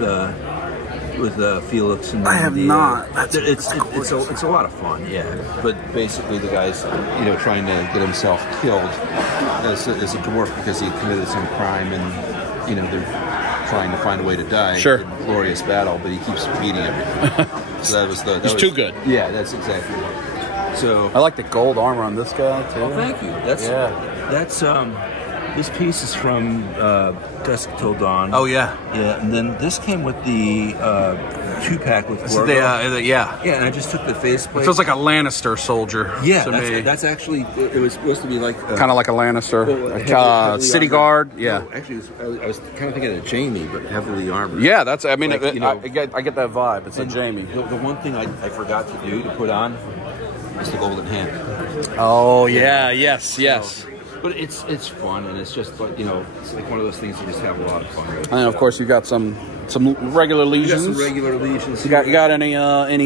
Felix and I have not. It's a lot of fun. Yeah. But basically, the guy's trying to get himself killed as a dwarf because he committed some crime, and they're trying to find a way to die. Sure. In glorious battle, but he keeps beating everything. So that was too good. Yeah, that's exactly right. So I like the gold armor on this guy too. Oh, thank you. That's this piece is from Dusk Till Dawn. Oh yeah. Yeah, and then this came with the 2-pack with Gorgo. Yeah, and I just took the faceplate. It feels like a Lannister soldier. Yeah, to me. That's actually, it was supposed to be like kind of like a Lannister, city guard. Yeah. No, actually, I was kind of thinking of Jamie, but heavily armored. Yeah, that's. I mean, I get that vibe. It's a Jamie. The one thing I forgot to do to put on is the golden hand. Oh yeah, yes. But it's fun, and it's just, it's like one of those things you just have a lot of fun with. And of course, you got some Some regular Legions. Some regular Legions. You got any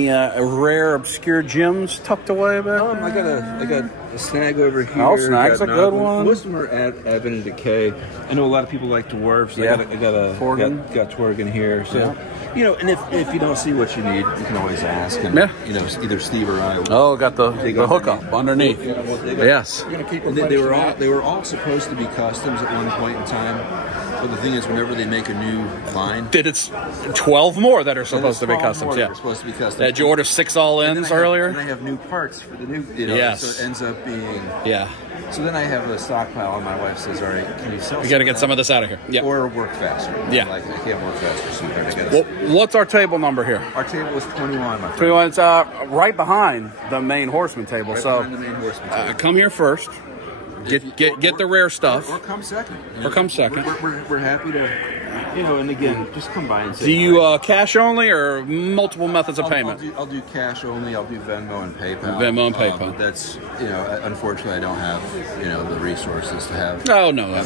rare obscure gems tucked away back? I got a snag over here. Oh, snag's a good one. Most of them are Advent and Decay. I know a lot of people like dwarves. Yeah. I got Torgan here. So and if you don't see what you need, you can always ask. And either Steve or I. Got the hookup underneath. Yes. They were all supposed to be customs at one point in time. But the thing is, whenever they make a new line, it's 12 more that are supposed to be customs. Yeah, supposed to be customs. Did you order 6 all-ins earlier? And I have new parts for the new. Yes. So it ends up being. Yeah. So then I have a stockpile, and my wife says, "All right, can you sell? We got to get some of this out of here. Yeah. Or work faster. Yeah. I can't work faster. What's our table number here? Our table is 21. My friend. 21. It's right behind the main horseman table. Behind the main horseman table. Come here first. Get the rare stuff. Or come second. We're happy to, and again, just come by and say. Do you cash only or multiple methods of payment? I'll do cash only. I'll do Venmo and PayPal. Venmo and PayPal. That's unfortunately I don't have the resources to have. Oh no. I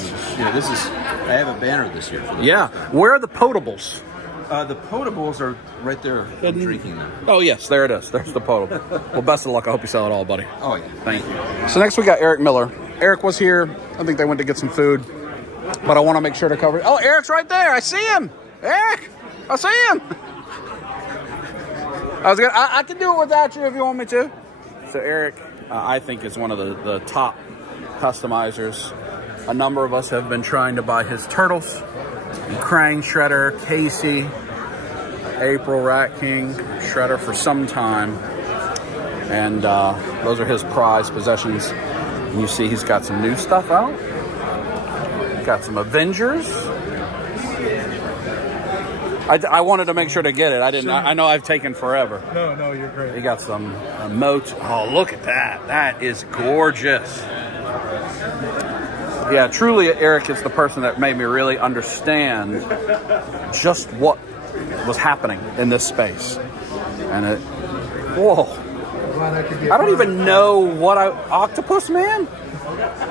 have a banner this year. For Where are the potables? The potables are right there. I'm drinking them. Oh yes, there it is. There's the potable. Well, best of luck. I hope you sell it all, buddy. Oh yeah. Thank you. So next we got Eric Miller. Eric was here. I think they went to get some food, but I want to make sure to cover it. Oh, Eric's right there. I see him. Eric, I see him. I can do it without you if you want me to. So Eric, I think is one of the top customizers. A number of us have been trying to buy his turtles. Krang, Shredder, Casey, April, Rat King, Shredder for some time. And those are his prized possessions. And you see he's got some new stuff out. Got some Avengers. I wanted to make sure to get it. I didn't. I know I've taken forever. No, you're great. He got some moats. Oh, look at that. That is gorgeous. Yeah, truly, Eric is the person that made me really understand just what was happening in this space. And whoa. I don't even know what Octopus Man?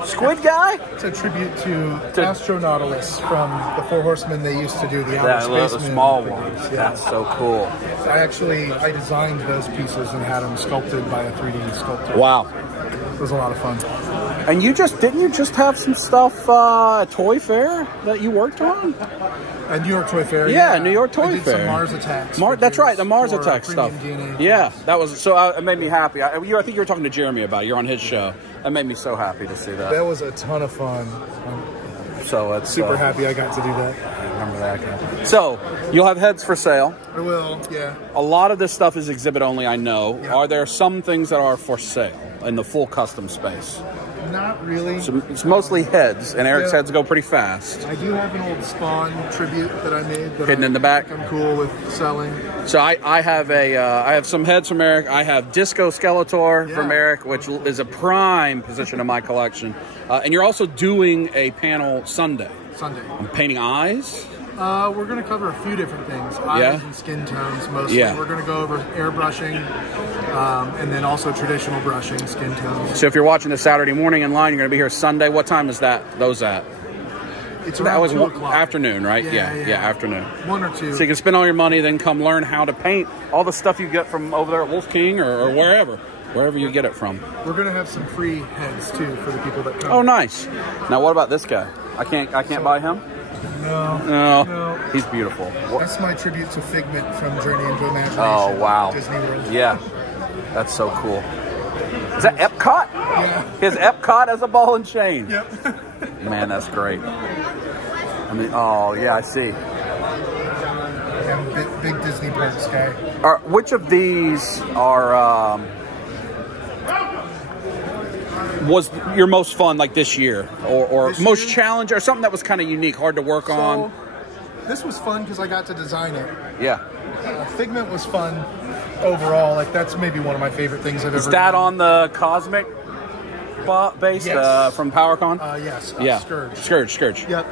Squid Guy? It's a tribute to Astronautilus from the Four Horsemen. They used to do the outer space. The small ones. Yeah. That's so cool. I designed those pieces and had them sculpted by a 3D sculptor. Wow. It was a lot of fun. And didn't you just have some stuff at Toy Fair that you worked on? At New York Toy Fair. Yeah, New York Toy Fair. Some Mars Attacks. That's right, the Mars Attack stuff. Yeah, that was it made me happy. I think you were talking to Jeremy about it. You're on his show. That made me so happy to see that. That was a ton of fun. So it's super happy I got to do that. I remember that. So you'll have heads for sale. I will, yeah. A lot of this stuff is exhibit only, I know. Yeah. Are there some things that are for sale in the full custom space? Not really. So it's mostly heads, and Eric's heads go pretty fast. I do have an old Spawn tribute that I made. Hidden in the back. I'm cool with selling. So I have some heads from Eric. I have Disco Skeletor from Eric, which is a prime position in my collection. And you're also doing a panel Sunday. I'm painting eyes. We're going to cover a few different things. Eyes and skin tones mostly. Yeah. We're going to go over airbrushing and then also traditional brushing, skin tones. So if you're watching this Saturday morning in line, you're going to be here Sunday. What time is those at? It's around 2 o'clock. Afternoon, right? Yeah, afternoon. 1 or 2. So you can spend all your money, then come learn how to paint all the stuff you get from over there at Wolf King or wherever you get it from. We're going to have some free heads too for the people that come. Oh, nice. Now what about this guy? I can't buy him? No. He's beautiful. That's my tribute to Figment from Journey into Imagination. Oh, wow. Disney World. Yeah. That's so cool. Is that Epcot? Yeah. His Epcot as a ball and chain. Yep. Man, that's great. I mean, oh, yeah, I see. Yeah, big Disney parks guy. Which of these are... was your most fun like this year or this most challenge or something that was kind of unique, hard to work on? This was fun because I got to design it. Yeah. Figment was fun overall. Like that's maybe one of my favorite things I've ever done. Is that on the Cosmic base from PowerCon? Yes. Scourge. Yep.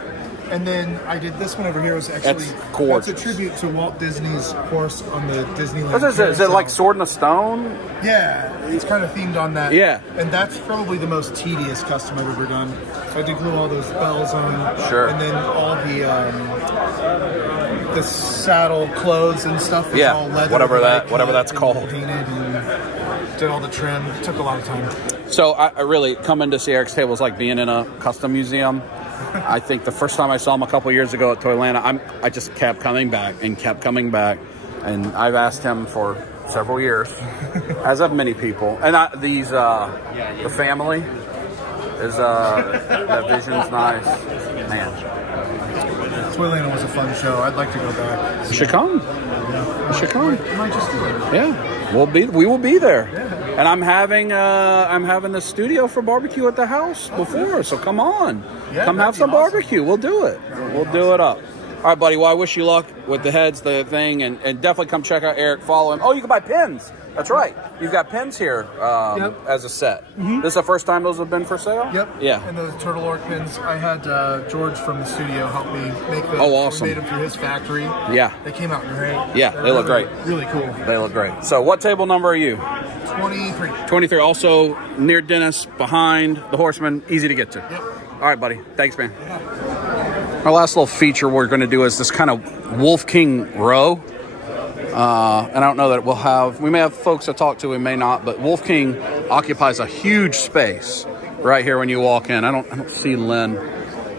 And then I did this one over here. Was actually that's a tribute to Walt Disney's horse on the Disneyland. Is it like Sword in the Stone? Yeah, it's kind of themed on that. Yeah. And that's probably the most tedious custom I've ever done. So I did glue all those bells on. Sure. And then all the the saddle clothes and stuff was all leather. Whatever that's called. Painted and did all the trim. It took a lot of time. So I really coming to see Eric's Table is like being in a custom museum. I think the first time I saw him a couple years ago at Toylanta, I just kept coming back, and I've asked him for several years, as have many people. And the family is that vision's nice, man. Toylanta was a fun show. I'd like to go back. You should come. Yeah. You should come. I might just do it. Yeah, we will be there. Yeah. And I'm having the studio for barbecue at the house before, so come on. Yeah, come have some barbecue. We'll do it. We'll do it up. All right, buddy. Well, I wish you luck with the heads, the thing, and definitely come check out Eric. Follow him. Oh, you can buy pins. That's right. You've got pins here as a set. Mm-hmm. This is the first time those have been for sale? Yep. Yeah. And those Turtle Orc pins, I had George from the studio help me make them. Oh, awesome. We made them through his factory. Yeah. They came out great. Yeah, they look great. Really cool. They look great. So what table number are you? 23. 23. Also near Dennis, behind the Horseman. Easy to get to. Yep. All right, buddy. Thanks, man. Our last little feature we're going to do is this kind of Wolf King row. And I don't know that we may have folks to talk to, we may not, but Wolf King occupies a huge space right here when you walk in. I don't see Lynn,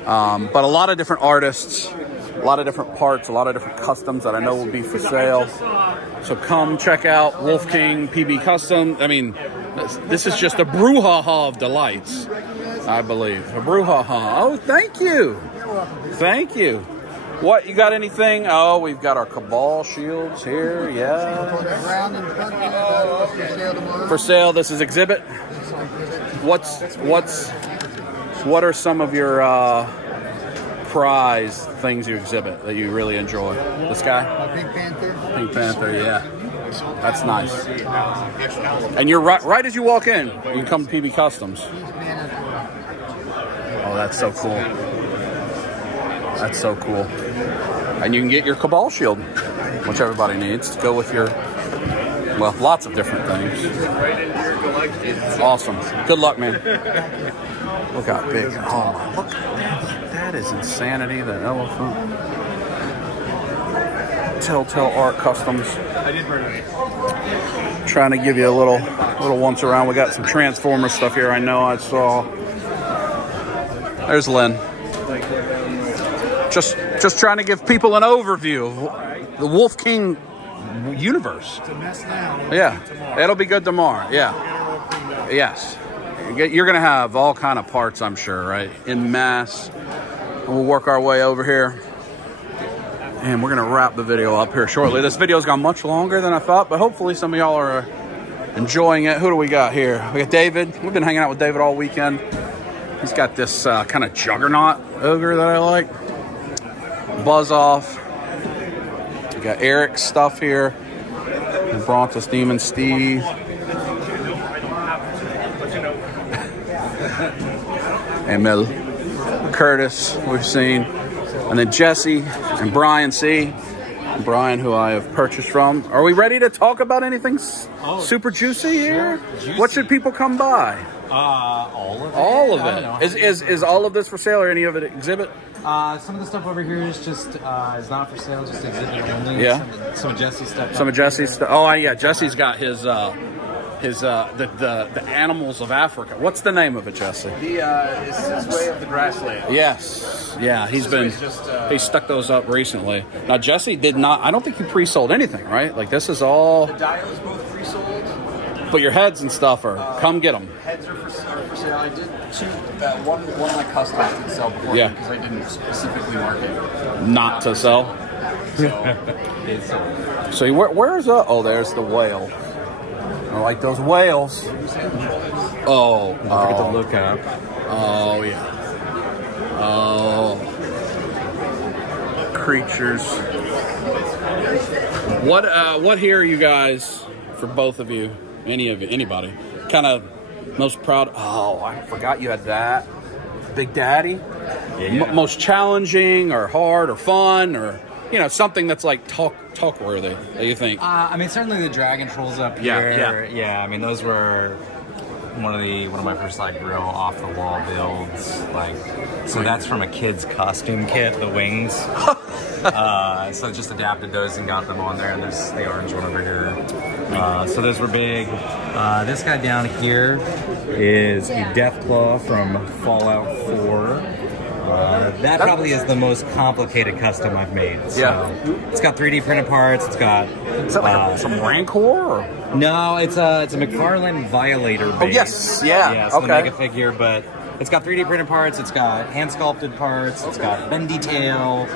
but a lot of different artists, a lot of different parts, a lot of different customs that I know will be for sale. So come check out Wolf King PB Custom. I mean, this is just a brouhaha of delights, I believe. A brouhaha. Oh, thank you. Thank you. What, you got anything? Oh, we've got our Cabal shields here, yeah. For sale, this is exhibit. What are some of your prize things you exhibit that you really enjoy? This guy? Pink Panther. Pink Panther, yeah. That's nice. And you're right as you walk in, you can come to PB Customs. Oh, that's so cool. That's so cool. And you can get your Cabal shield, which everybody needs to go with your, well, lots of different things. Awesome. Good luck, man. Look how big. Oh, my. Look. That is insanity, the elephant. Telltale Art Customs. Trying to give you a little once around. We got some Transformer stuff here. I know I saw. There's Lynn. Just trying to give people an overview of the Wolf King universe. It's a mess now. Yeah, it'll be good tomorrow. Yeah. Yes. You're going to have all kind of parts, I'm sure, right? En masse. And we'll work our way over here. And we're going to wrap the video up here shortly. This video's gone much longer than I thought, but hopefully some of y'all are enjoying it. Who do we got here? We got David. We've been hanging out with David all weekend. He's got this kind of juggernaut ogre that I like. Buzz off. We got Eric's stuff here. The Brontos Demon Steve. Emil. Curtis, we've seen. And then Jesse and Brian C. Brian, who I have purchased from. Are we ready to talk about anything super juicy here? Juicy. What should people come by? All of it. All of it. Is all of this for sale or any of it exhibit? Some of the stuff over here is just is not for sale, just exhibit only. Yeah. Some of Jesse's stuff. Some of Jesse's stuff. Oh, yeah. Jesse's got his the animals of Africa. What's the name of it, Jesse? It's his way of the grassland. Yes. Yeah. He stuck those up recently. Now Jesse did not. I don't think he pre-sold anything, right? Like this is all. The dial is both pre-sold. But your heads and stuff are. Come get them. Heads are for sale. I did two. One of my customs did sell before because I didn't specifically market. Not to sell. So where's there's the whale. I like those whales. Don't forget to look up. Oh yeah. Oh. Creatures. What here are you guys, for both of you, anybody, kind of most proud? Oh, I forgot you had that. Big Daddy. Yeah. Most challenging or hard or fun or something that's like talk worthy that you think? I mean, certainly the dragon trolls up here. Yeah. I mean, those were one of my first like real off the wall builds. Like, so that's from a kid's costume kit. The wings. So just adapted those and got them on there. And there's the orange one over here. So those were big. This guy down here is a Deathclaw from Fallout 4. That probably is the most complicated custom I've made. So it's got 3D printed parts. It's got is that like some Rancor? Or? No, it's a McFarlane Violator base. Oh yes, yeah. Yeah, it's the mega figure, but it's got 3D printed parts. It's got hand sculpted parts. It's got bendy tail.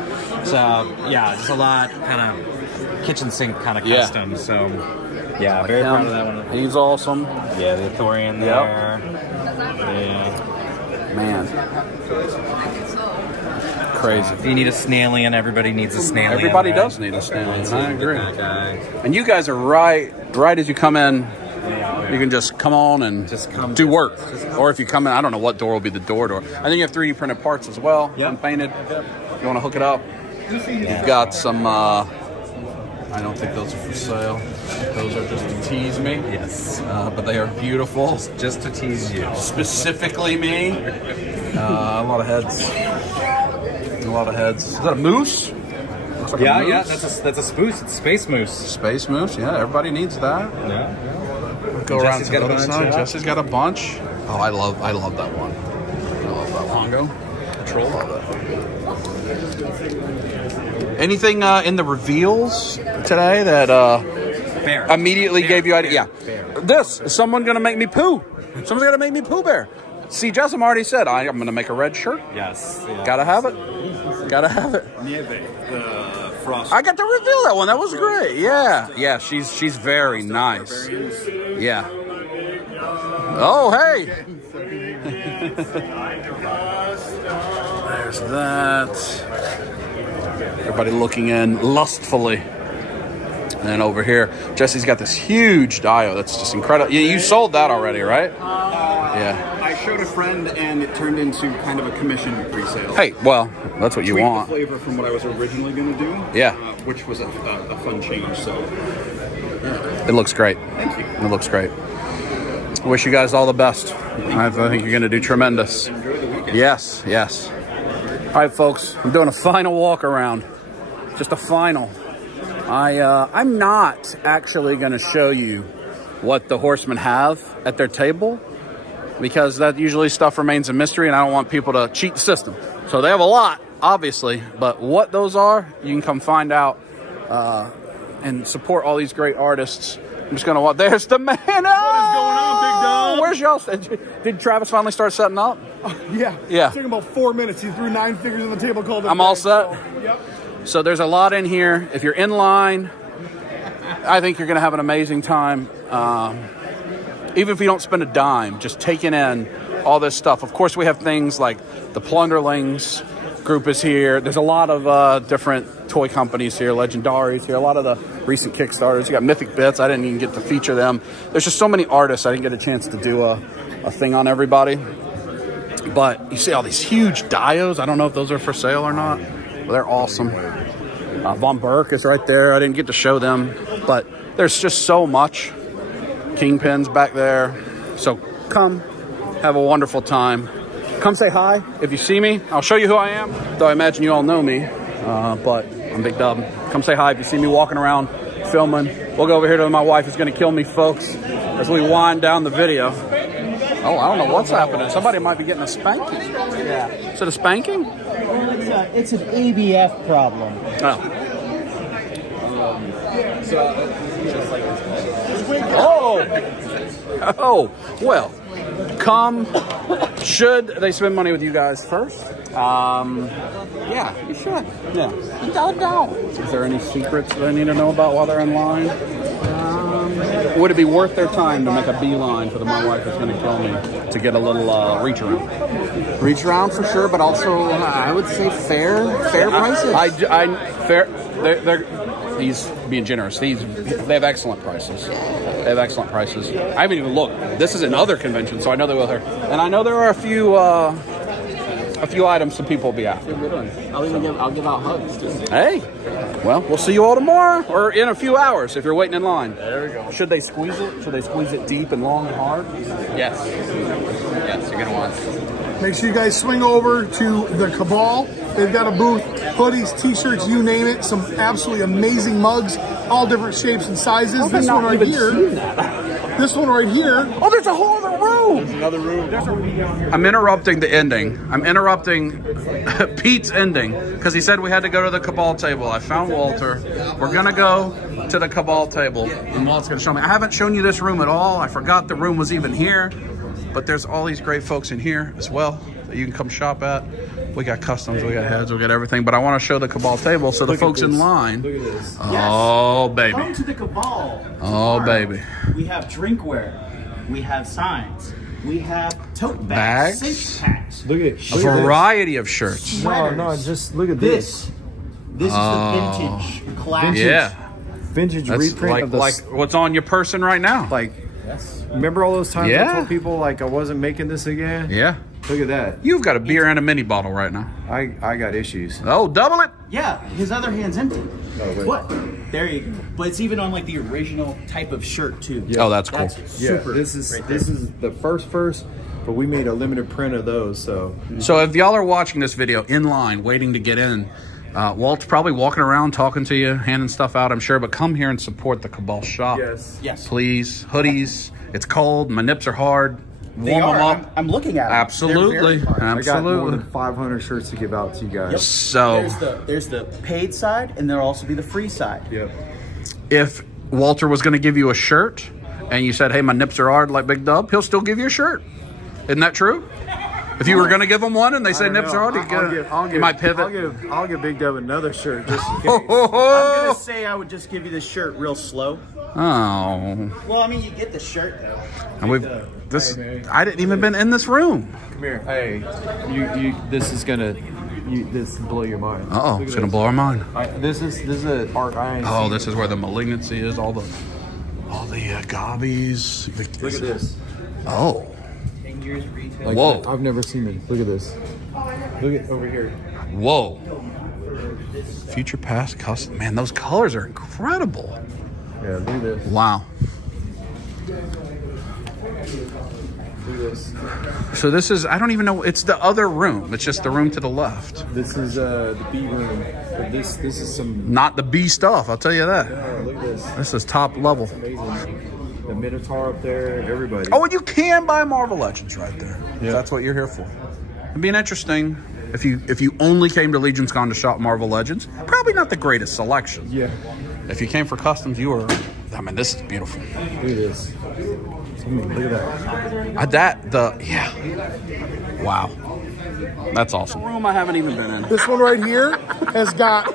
So yeah, just a lot kind of kitchen sink kind of custom. So yeah, very proud of that one. He's awesome. Yeah, the Thorian there. Yeah. Man. Crazy. If you need a Snailian, everybody needs a Snailian. Everybody does need a Snailian. I agree. And you guys are right as you come in. You can just come on and just do work. Or if you come in, I don't know what door will be the door. I think you have 3D printed parts as well. Unpainted. You want to hook it up. You've got some. I don't think those are for sale. Those are just to tease me. Yes. But they are beautiful. Just to tease you. Specifically me. A lot of heads. A lot of heads. Is that a moose? Looks like a moose. That's a spoose. It's Space Moose. Space Moose, yeah. Everybody needs that. Yeah. Go around to the other side. Jesse's got a bunch. Oh, I love that one. I love that Pongo. Patrol, love that. Anything in the reveals today that immediately gave you idea? Yeah. This is someone gonna make me poo. Someone's gonna make me Pooh Bear. See, Jessim already said I'm gonna make a red shirt. Yes. Yeah. Gotta have it. Gotta have it. Nieve, the frost. I got to reveal that one. That was great. Yeah. Yeah, she's very nice. Yeah. Oh, hey. There's that. Everybody looking in lustfully. And then over here, Jesse's got this huge dio that's just incredible. You sold that already, right? Yeah. I showed a friend and it turned into kind of a commission pre-sale. Hey, well, that's what you want. The flavor from what I was originally going to do. Yeah. Which was a fun change, so. It looks great. Thank you. It looks great. I wish you guys all the best. I think you're going to do tremendous. Enjoy the weekend. Yes, yes. All right, folks, I'm doing a final walk around. Just a final. I'm not actually going to show you what the horsemen have at their table because that usually stuff remains a mystery and I don't want people to cheat the system. So they have a lot, obviously, but what those are, you can come find out and support all these great artists. I'm just going to walk. There's the man. What is going on, Big Dog? Where's y'all? Did Travis finally start setting up? Yeah. Yeah. It took him about 4 minutes. He threw 9 figures on the table, called it. I'm all set. So, yep. So there's a lot in here. If you're in line, I think you're going to have an amazing time. Even if you don't spend a dime, just taking in all this stuff. Of course, we have things like the Plunderlings group is here. There's a lot of different toy companies here, Legendaries here, a lot of the recent Kickstarters. You got Mythic Bits. I didn't even get to feature them. There's just so many artists. I didn't get a chance to do a thing on everybody. But you see all these huge dios. I don't know if those are for sale or not. Well, they're awesome. Von Burke is right there. I didn't get to show them, but there's just so much. Kingpins back there. So come, have a wonderful time. Come say hi if you see me. I'll show you who I am, though I imagine you all know me, but I'm Big Dub. Come say hi if you see me walking around filming. We'll go over here to my wife who's going to kill me, folks, as we wind down the video. Oh, I don't know what's happening. Somebody might be getting a spanking. Yeah. Is it a spanking? Well, it's an ABF problem. Oh. Oh! Oh, well, come. Should they spend money with you guys first? Yeah, you should. Yeah. Don't. Is there any secrets that I need to know about while they're in line? Would it be worth their time to make a beeline for my wife is going to kill me to get a little reach around? Reach around for sure, but also I would say fair prices. He's being generous. They have excellent prices. They have excellent prices. I haven't even looked. This is another convention, so I know they will there. And I know there are a few items some people will be after. I'll give out hugs too. Hey, well, we'll see you all tomorrow or in a few hours if you're waiting in line. There we go. Should they squeeze it? Should they squeeze it deep and long and hard? Yes. Yes, you're gonna want to. Make sure you guys swing over to the Cabal. They've got a booth, hoodies, t-shirts, you name it. Some absolutely amazing mugs, all different shapes and sizes. This one right here. This one right here. Oh, there's a whole other room. There's another room. I'm interrupting the ending. I'm interrupting Pete's ending because he said we had to go to the Cabal Table. I found Walter. We're going to go to the Cabal Table, and Walt's going to show me. I haven't shown you this room at all. I forgot the room was even here, but there's all these great folks in here as well that you can come shop at. We got customs, we got heads, we got everything, but I want to show the Cabal Table so the folks in line. Look at this. Oh, baby. Come to the Cabal. Oh, baby. We have drinkware. We have signs. We have tote bags. Six packs. Look at a variety of shirts. No, just look at this. This is the vintage classic. Yeah. Vintage reprint of the... Like what's on your person right now. Like, remember all those times I told people like I wasn't making this again? Yeah. Look at that. You've got a beer and a mini bottle right now. I got issues. Oh, double it. Yeah, his other hand's empty. Oh, wait. What? There you go. But it's even on like the original type of shirt too. Yeah. Oh, that's cool. Super. This is the first, but we made a limited print of those. So if y'all are watching this video in line, waiting to get in, Walt's probably walking around talking to you, handing stuff out, I'm sure. But come here and support the Cabal shop. Yes. Please. Hoodies. It's cold. My nips are hard. Warm them up. I'm looking at them. Absolutely. I got more than 500 shirts to give out to you guys. Yep. So there's the paid side, and there'll also be the free side. Yep. If Walter was going to give you a shirt, and you said, "Hey, my nips are hard like Big Dub," he'll still give you a shirt. Isn't that true? If you were going to give them one and they say nips are hard, you might pivot. I'll give Big Dub another shirt just in case. I'm going to say I would just give you the shirt real slow. Oh. Well, I mean, you get the shirt, though. And I didn't even been in this room. Come here. Hey, this is going to... this blow your mind. Uh-oh, it's going to blow our mind. This is an art I ain't Oh, seen. this is where the malignancy is, all the gobbies. Look at this. Oh. 10 years retail. Like, whoa. I've never seen it. Look at this. Look at over here. Whoa. Future Past Custom. Man, those colors are incredible. Yeah, look at this. Wow. Look at this. So this is, I don't even know, it's the other room. It's just the room to the left. This is the B room. But this is some... Not the B stuff, I'll tell you that. Yeah, look at this. This is top level. That's amazing. The Minotaur up there, everybody. Oh, and you can buy Marvel Legends right there. Yeah. That's what you're here for. It'd be interesting if you only came to LegionsCon to shop Marvel Legends. Probably not the greatest selection. Yeah. If you came for customs, you were... I mean, this is beautiful. Look at this. Look at that. Yeah. Wow. That's awesome. Room I haven't even been in. This one right here has got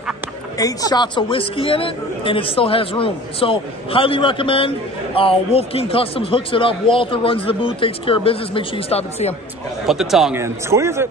8 shots of whiskey in it, and it still has room. So highly recommend. Wolf King Customs hooks it up. Walter runs the booth, takes care of business. Make sure you stop and see him. Put the tongue in. Squeeze it.